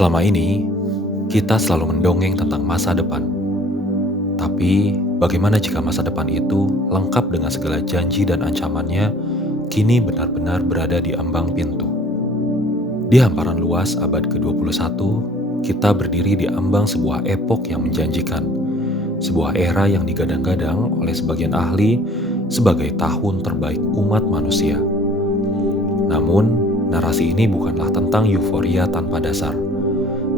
Selama ini, kita selalu mendongeng tentang masa depan. Tapi, bagaimana jika masa depan itu lengkap dengan segala janji dan ancamannya, kini benar-benar berada di ambang pintu? Di hamparan luas abad ke-21, kita berdiri di ambang sebuah epok yang menjanjikan. Sebuah era yang digadang-gadang oleh sebagian ahli sebagai tahun terbaik umat manusia. Namun, narasi ini bukanlah tentang euforia tanpa dasar.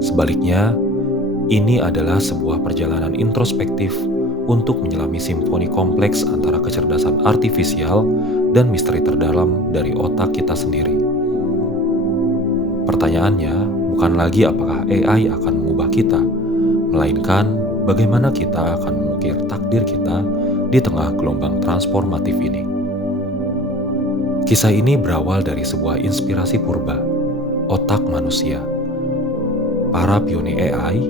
Sebaliknya, ini adalah sebuah perjalanan introspektif untuk menyelami simfoni kompleks antara kecerdasan artifisial dan misteri terdalam dari otak kita sendiri. Pertanyaannya bukan lagi apakah AI akan mengubah kita, melainkan bagaimana kita akan mengukir takdir kita di tengah gelombang transformatif ini. Kisah ini berawal dari sebuah inspirasi purba, otak manusia. Para pionir AI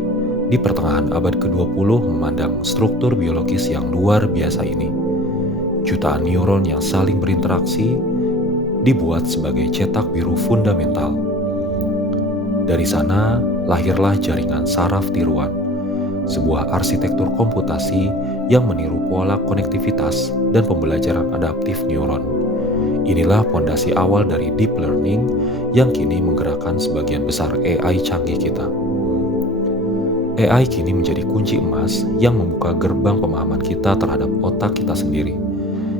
di pertengahan abad ke-20 memandang struktur biologis yang luar biasa ini. Jutaan neuron yang saling berinteraksi dibuat sebagai cetak biru fundamental. Dari sana lahirlah jaringan saraf tiruan, sebuah arsitektur komputasi yang meniru pola konektivitas dan pembelajaran adaptif neuron. Inilah fondasi awal dari deep learning yang kini menggerakkan sebagian besar AI canggih kita. AI kini menjadi kunci emas yang membuka gerbang pemahaman kita terhadap otak kita sendiri.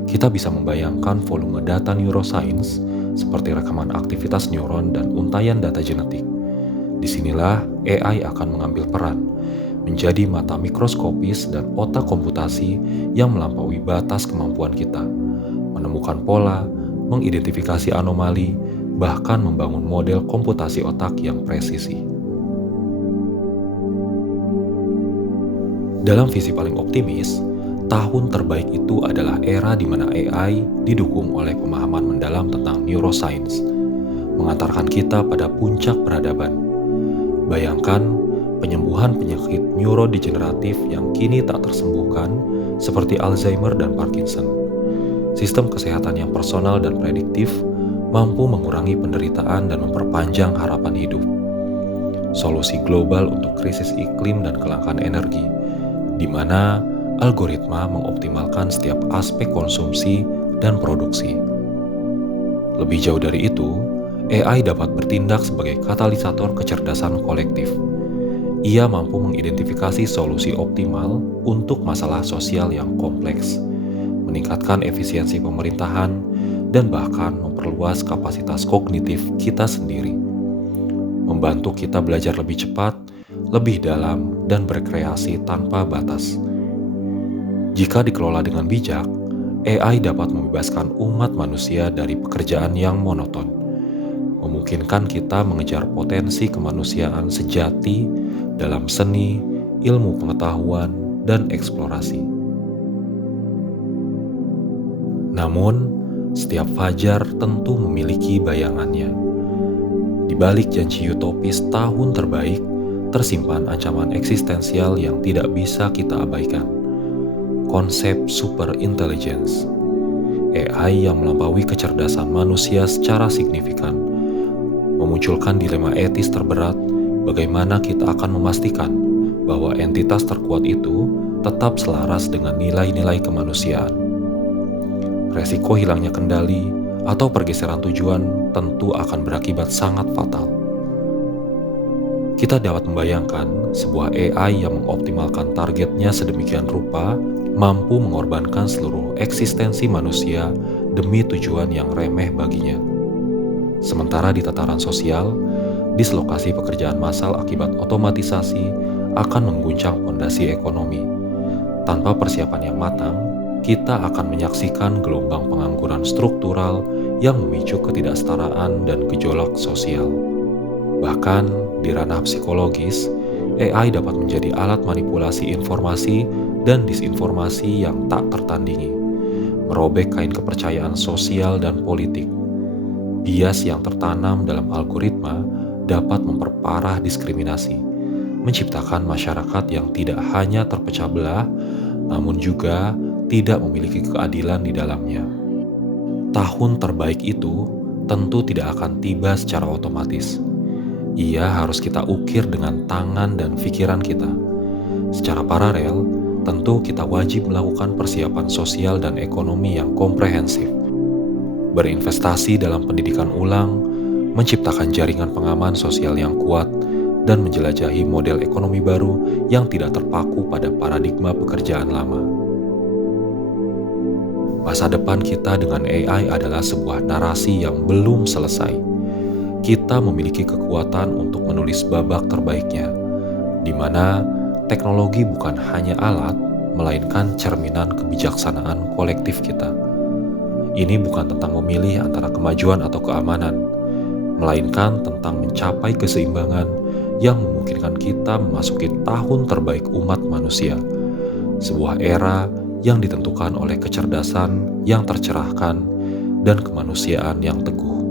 Kita bisa membayangkan volume data neuroscience seperti rekaman aktivitas neuron dan untaian data genetik. Disinilah AI akan mengambil peran, menjadi mata mikroskopis dan otak komputasi yang melampaui batas kemampuan kita, menemukan pola, mengidentifikasi anomali, bahkan membangun model komputasi otak yang presisi. Dalam visi paling optimis, tahun terbaik itu adalah era di mana AI didukung oleh pemahaman mendalam tentang neuroscience, mengantarkan kita pada puncak peradaban. Bayangkan penyembuhan penyakit neurodegeneratif yang kini tak tersembuhkan seperti Alzheimer dan Parkinson. Sistem kesehatan yang personal dan prediktif mampu mengurangi penderitaan dan memperpanjang harapan hidup. Solusi global untuk krisis iklim dan kelangkaan energi, di mana algoritma mengoptimalkan setiap aspek konsumsi dan produksi. Lebih jauh dari itu, AI dapat bertindak sebagai katalisator kecerdasan kolektif. Ia mampu mengidentifikasi solusi optimal untuk masalah sosial yang kompleks, meningkatkan efisiensi pemerintahan, dan bahkan memperluas kapasitas kognitif kita sendiri. Membantu kita belajar lebih cepat, lebih dalam, dan berkreasi tanpa batas. Jika dikelola dengan bijak, AI dapat membebaskan umat manusia dari pekerjaan yang monoton, memungkinkan kita mengejar potensi kemanusiaan sejati dalam seni, ilmu pengetahuan, dan eksplorasi. Namun, setiap fajar tentu memiliki bayangannya. Di balik janji utopis tahun terbaik, tersimpan ancaman eksistensial yang tidak bisa kita abaikan. Konsep superintelligence, AI yang melampaui kecerdasan manusia secara signifikan, memunculkan dilema etis terberat bagaimana kita akan memastikan bahwa entitas terkuat itu tetap selaras dengan nilai-nilai kemanusiaan. Resiko hilangnya kendali atau pergeseran tujuan tentu akan berakibat sangat fatal. Kita dapat membayangkan sebuah AI yang mengoptimalkan targetnya sedemikian rupa mampu mengorbankan seluruh eksistensi manusia demi tujuan yang remeh baginya. Sementara di tataran sosial, dislokasi pekerjaan massal akibat otomatisasi akan mengguncang fondasi ekonomi. Tanpa persiapan yang matang, kita akan menyaksikan gelombang pengangguran struktural yang memicu ketidaksetaraan dan gejolak sosial. Bahkan di ranah psikologis, AI dapat menjadi alat manipulasi informasi dan disinformasi yang tak tertandingi, merobek kain kepercayaan sosial dan politik. Bias yang tertanam dalam algoritma dapat memperparah diskriminasi, menciptakan masyarakat yang tidak hanya terpecah belah, namun juga tidak memiliki keadilan di dalamnya. Tahun terbaik itu tentu tidak akan tiba secara otomatis. Ia harus kita ukir dengan tangan dan pikiran kita. Secara paralel, tentu kita wajib melakukan persiapan sosial dan ekonomi yang komprehensif. Berinvestasi dalam pendidikan ulang, menciptakan jaringan pengaman sosial yang kuat, dan menjelajahi model ekonomi baru yang tidak terpaku pada paradigma pekerjaan lama. Masa depan kita dengan AI adalah sebuah narasi yang belum selesai. Kita memiliki kekuatan untuk menulis babak terbaiknya, di mana teknologi bukan hanya alat, melainkan cerminan kebijaksanaan kolektif kita. Ini bukan tentang memilih antara kemajuan atau keamanan, melainkan tentang mencapai keseimbangan yang memungkinkan kita memasuki tahun terbaik umat manusia, sebuah era yang ditentukan oleh kecerdasan yang tercerahkan dan kemanusiaan yang teguh.